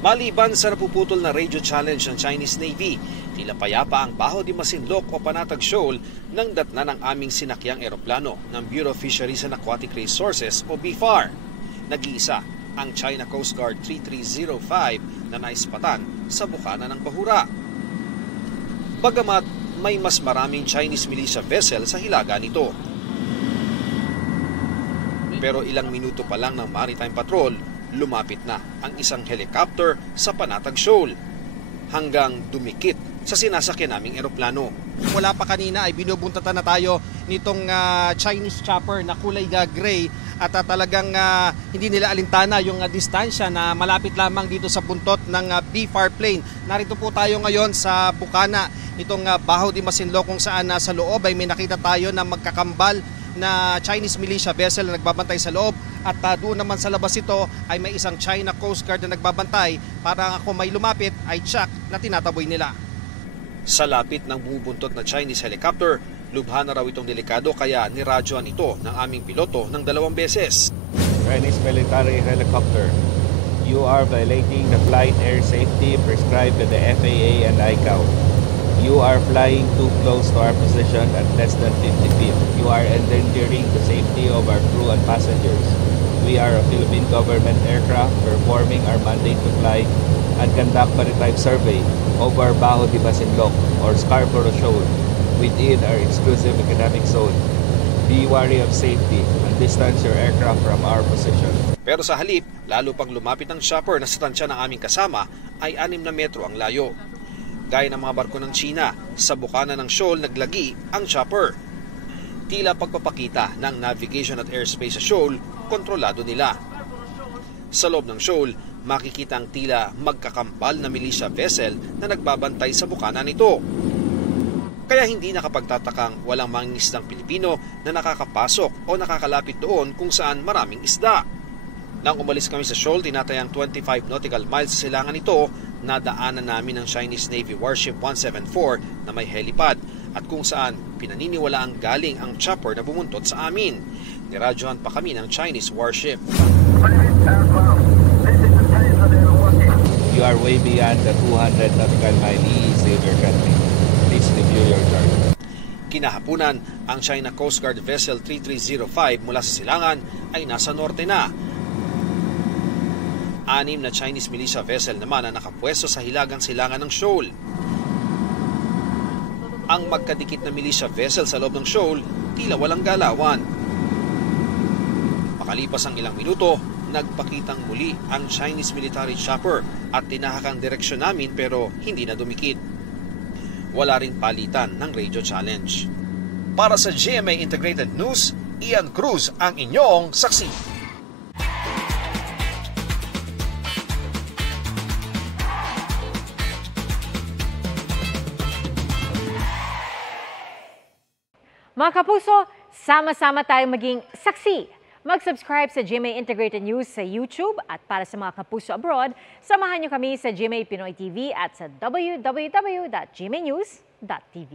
Maliban sa napuputol na radio challenge ng Chinese Navy, tila payapa ang Baho de Masinloc o Panatag Shoal nang datna ng aming sinakyang eroplano ng Bureau of Fisheries and Aquatic Resources o BFAR. Nag-iisa ang China Coast Guard 3305 na naispatan sa bukana ng Bahura. Bagamat may mas maraming Chinese militia vessel sa hilaga nito. Pero ilang minuto pa lang ng maritime patrol, lumapit na ang isang helicopter sa Panatag Shoal hanggang dumikit sa sinasakyan naming eroplano. Wala pa kanina ay binubuntatan na tayo nitong Chinese chopper na kulay gray at talagang hindi nila alintana yung distansya na malapit lamang dito sa buntot ng BFAR plane. Narito po tayo ngayon sa bukana nitong Baho de Masinloc kung saan sa loob ay may nakita tayo na magkakambal na Chinese militia vessel na nagbabantay sa loob at doon naman sa labas ito ay may isang China Coast Guard na nagbabantay para kung may lumapit ay check na tinataboy nila. Sa lapit ng bumubuntot na Chinese helicopter, lubha na raw itong delikado kaya niradyoan ito ng aming piloto ng 2 beses. Chinese military helicopter, you are violating the flight air safety prescribed by the FAA and ICAO. You are flying too close to our position at less than 50 feet. You are endangering the safety of our crew and passengers. We are a Philippine government aircraft performing our mandate to fly and conduct maritime survey over Baho de Masinloc or Scarborough Shoal within our exclusive economic zone. Be wary of safety and distance your aircraft from our position. Pero sa halip, lalo pang lumapit ng chopper na sa tansya ng aming kasama ay 6 na metro ang layo. Gaya ng mga barko ng China, sa bukana ng shoal naglagi ang chopper. Tila pagpapakita ng navigation at airspace sa shoal, kontrolado nila. Sa loob ng shoal, makikita ang tila magkakambal na militia vessel na nagbabantay sa bukana nito. Kaya hindi nakapagtatakang walang mangingisdang Pilipino na nakakapasok o nakakalapit doon kung saan maraming isda. Nang umalis kami sa shoal, tinatayang 25 nautical miles sa silangan nito, nadaanan namin ang Chinese Navy Warship 174 na may helipad at kung saan pinaniniwalaang galing ang chopper na bumuntot sa amin. Niradyohan pa kami ng Chinese warship. You are way beyond the 200 nautical mile EEZ of your country. Please review your chart. Kinahapunan, ang China Coast Guard Vessel 3305 mula sa silangan ay nasa norte na. 6 na Chinese militia vessel naman ang nakapwesto sa hilagang silangan ng shoal. Ang magkadikit na militia vessel sa loob ng shoal, tila walang galawan. Makalipas ang ilang minuto, nagpakitang muli ang Chinese military chopper at tinahak ang direksyon namin pero hindi na dumikit. Wala ring palitan ng radio challenge. Para sa GMA Integrated News, Ian Cruz ang inyong saksi. Mga kapuso, sama-sama tayong maging saksi. Mag-subscribe sa GMA Integrated News sa YouTube at para sa mga kapuso abroad, samahan niyo kami sa GMA Pinoy TV at sa www.gmanews.tv.